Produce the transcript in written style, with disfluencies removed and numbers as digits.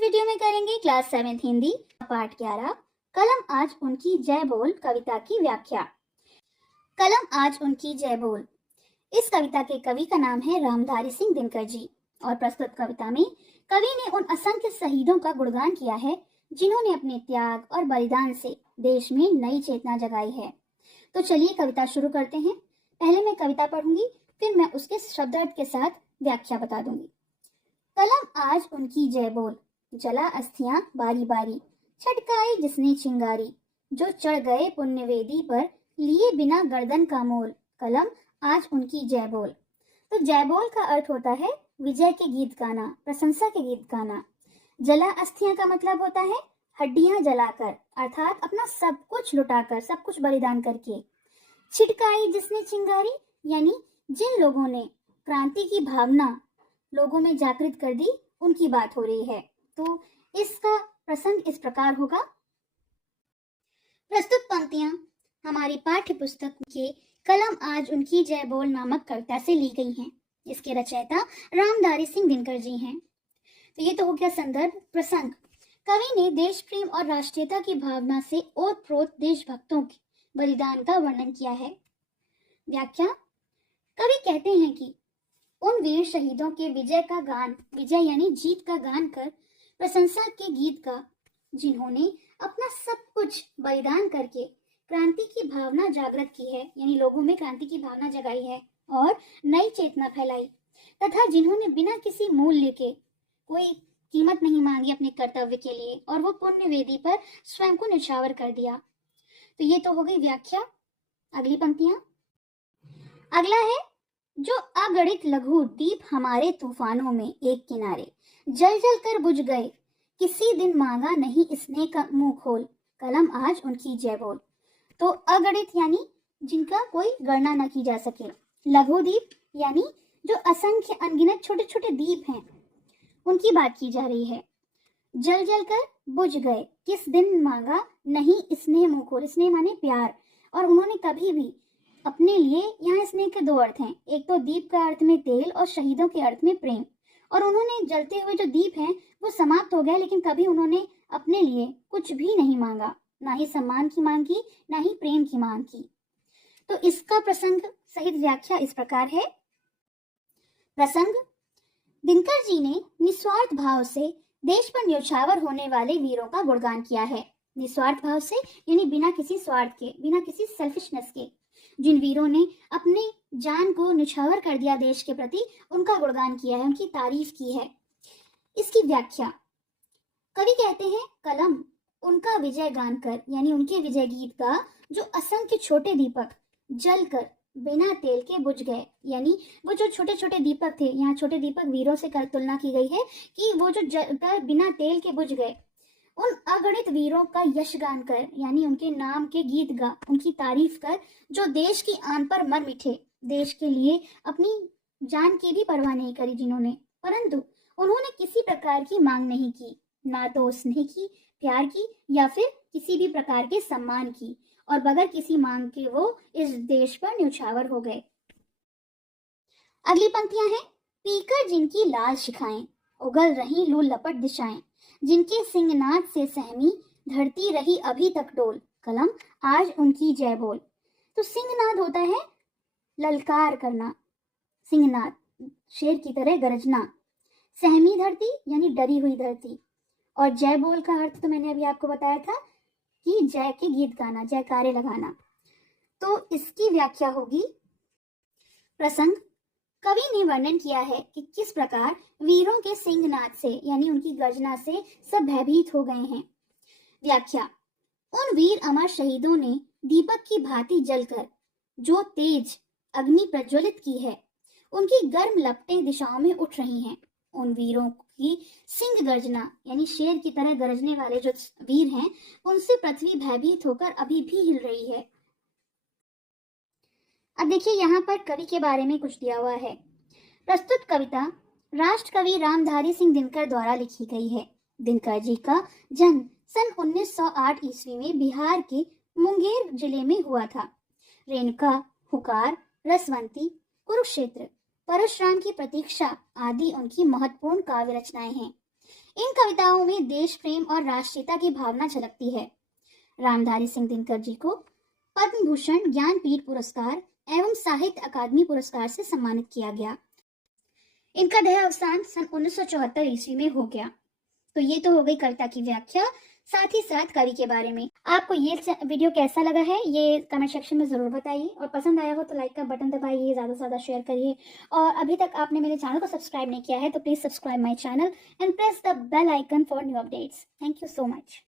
Video में करेंगे class 7 Hindi पाठ 11 कलम आज उनकी जय बोल कविता की व्याख्या। कलम आज उनकी जय बोल। इस कविता के कवि का नाम है रामधारी सिंह दिनकर जी और प्रस्तुत कविता में कवि ने उन असंख्य शहीदों का गुणगान किया है जिन्होंने अपने त्याग और बलिदान से देश में नई चेतना जगाई है। तो चलिए कविता शुरू करते हैं। पहले मैं कविता पढ़ूंगी, फिर मैं उसके शब्दार्थ के साथ व्याख्या बता दूंगी। कलम आज उनकी जय बोल, जला अस्थियां बारी बारी, छटकाई जिसने चिंगारी, जो चढ़ गए पुण्य वेदी पर, लिए बिना गर्दन का मोल। कलम आज उनकी जय बोल। तो जय बोल का अर्थ होता है विजय के गीत गाना, प्रशंसा के गीत गाना। जला अस्थियां का मतलब होता है हड्डियां जलाकर, अर्थात अपना सब कुछ लुटाकर, सब कुछ बलिदान करके। छिटकाई जिसने चिंगारी, यानी जिन लोगों ने क्रांति की भावना लोगों में जागृत कर दी, उनकी बात हो रही है। तो इसका प्रसंग इस प्रकार होगा। प्रस्तुत पंक्तियां हमारी पाठ्य पुस्तक के कलम आज उनकी जय बोल नामक कविता से ली गई हैं। इसके रचयिता रामधारी सिंह दिनकर जी हैं। तो ये तो हो गया संदर्भ। प्रसंग, कवि ने देश प्रेम और राष्ट्रीयता की भावना से ओतप्रोत देशभक्तों के बलिदान का वर्णन किया है। व्याख्या, कवि कहते हैं कि उन वीर शहीदों के विजय का गान, विजय यानी जीत का गान कर, प्रशंसा के गीत का, जिन्होंने अपना सब कुछ बलिदान करके क्रांति की भावना जागृत की है, यानी लोगों में क्रांति की भावना जगाई है और नई चेतना फैलाई, तथा जिन्होंने बिना किसी मूल्य के, कोई कीमत नहीं मांगी अपने कर्तव्य के लिए, और वो पुण्य वेदी पर स्वयं को न्यौछावर कर दिया। तो ये तो हो गई व्याख्या। अगली पंक्तियां। अगला है, जो अगणित लघु दीप हमारे तूफानों में एक किनारे, जल जल कर बुझ गए, किसी दिन मांगा नहीं स्नेह का मुंह खोल। कलम आज उनकी जय बोल। तो अगणित यानी जिनका कोई गणना न की जा सके, लघु दीप यानी जो असंख्य अनगिनत छोटे छोटे दीप हैं, उनकी बात की जा रही है। जल जल कर बुझ गए, किस दिन मांगा नहीं स्नेह मुंह खोल। स्नेह माने प्यार, और उन्होंने कभी भी अपने लिए, यहाँ स्नेह के दो अर्थ हैं, एक तो दीप का अर्थ में तेल और शहीदों के अर्थ में प्रेम। और उन्होंने जलते हुए जो दीप हैं वो समाप्त हो गए, लेकिन कभी उन्होंने अपने लिए कुछ भी नहीं मांगा, ना ही सम्मान की मांग की, ना ही प्रेम की मांग की। तो इसका प्रसंग सहित व्याख्या इस प्रकार है। प्रसंग, दिनकर जी ने निस्वार्थ भाव से देश पर न्यौछावर होने वाले वीरों का गुणगान किया है। निस्वार्थ भाव से यानी बिना किसी स्वार्थ के, बिना किसी सेल्फिशनेस के, जिन वीरों ने अपने जान को न्यौछावर कर दिया देश के प्रति, उनका गुणगान किया है, उनकी तारीफ की है। इसकी व्याख्या, कवि कहते हैं कलम उनका विजय गान कर, यानी उनके विजय गीत का, जो असंख्य छोटे दीपक जलकर बिना तेल के बुझ गए, यानी वो जो छोटे छोटे दीपक थे, यहाँ छोटे दीपक वीरों से कर तुलना की गई है कि वो जो जलकर बिना तेल के बुझ गए, उन अगणित वीरों का यश गान कर, यानी उनके नाम के गीत गा, उनकी तारीफ कर, जो देश की आन पर मर मिटे, देश के लिए अपनी जान की भी परवाह नहीं करी जिन्होंने, परंतु उन्होंने किसी प्रकार की मांग नहीं की, ना तो स्नेह की, प्यार की, या फिर किसी भी प्रकार के सम्मान की, और बगैर किसी मांग के वो इस देश पर न्यौछावर हो गए। अगली पंक्तियां हैं, पीकर जिनकी लाल शिखाएं, उगल रही लू लपट दिशाएं, जिनके सिंहनाद से सहमी धरती रही अभी तक डोल। कलम आज उनकी जय बोल। तो सिंहनाद होता है ललकार करना, सिंहनाद शेर की तरह गरजना, सहमी धरती यानी डरी हुई धरती, और जय बोल का अर्थ तो मैंने अभी आपको बताया था कि जय के गीत गाना, जयकारे लगाना। तो इसकी व्याख्या होगी। प्रसंग, कवि ने वर्णन किया है कि किस प्रकार वीरों के सिंहनाद से, यानी उनकी गर्जना से सब भयभीत हो गए हैं। व्याख्या, उन वीर अमर शहीदों ने दीपक की भांति जलकर जो तेज अग्नि प्रज्वलित की है, उनकी गर्म लपटें दिशाओं में उठ रही हैं। उन वीरों की सिंह गर्जना, यानी शेर की तरह गरजने वाले जो वीर हैं, उनसे पृथ्वी भयभीत होकर अभी भी हिल रही है। अब देखिए यहाँ पर कवि के बारे में कुछ दिया हुआ है। प्रस्तुत कविता राष्ट्र कवि रामधारी सिंह दिनकर द्वारा लिखी गई है। दिनकर जी का जन्म सन 1908 ईस्वी में बिहार के मुंगेर जिले में हुआ था। रेणुका, हुकार, रसवंती, कुरुक्षेत्र, परशुराम की प्रतीक्षा आदि उनकी महत्वपूर्ण काव्य रचनाएं हैं। इन कविताओं में देश प्रेम और राष्ट्रीयता की भावना झलकती है। रामधारी सिंह दिनकर जी को पद्म भूषण, ज्ञानपीठ पुरस्कार एवं साहित्य अकादमी पुरस्कार से सम्मानित किया गया। इनका देहावसान सन 1974 ईस्वी में हो गया। तो ये तो हो गई कविता की व्याख्या, साथ ही साथ कवि के बारे में। आपको ये वीडियो कैसा लगा है ये कमेंट सेक्शन में ज़रूर बताइए, और पसंद आया हो तो लाइक का बटन दबाइए, ज़्यादा से ज़्यादा शेयर करिए, और अभी तक आपने मेरे चैनल को सब्सक्राइब नहीं किया है तो please subscribe my channel and press the bell icon for new updates. Thank you so much.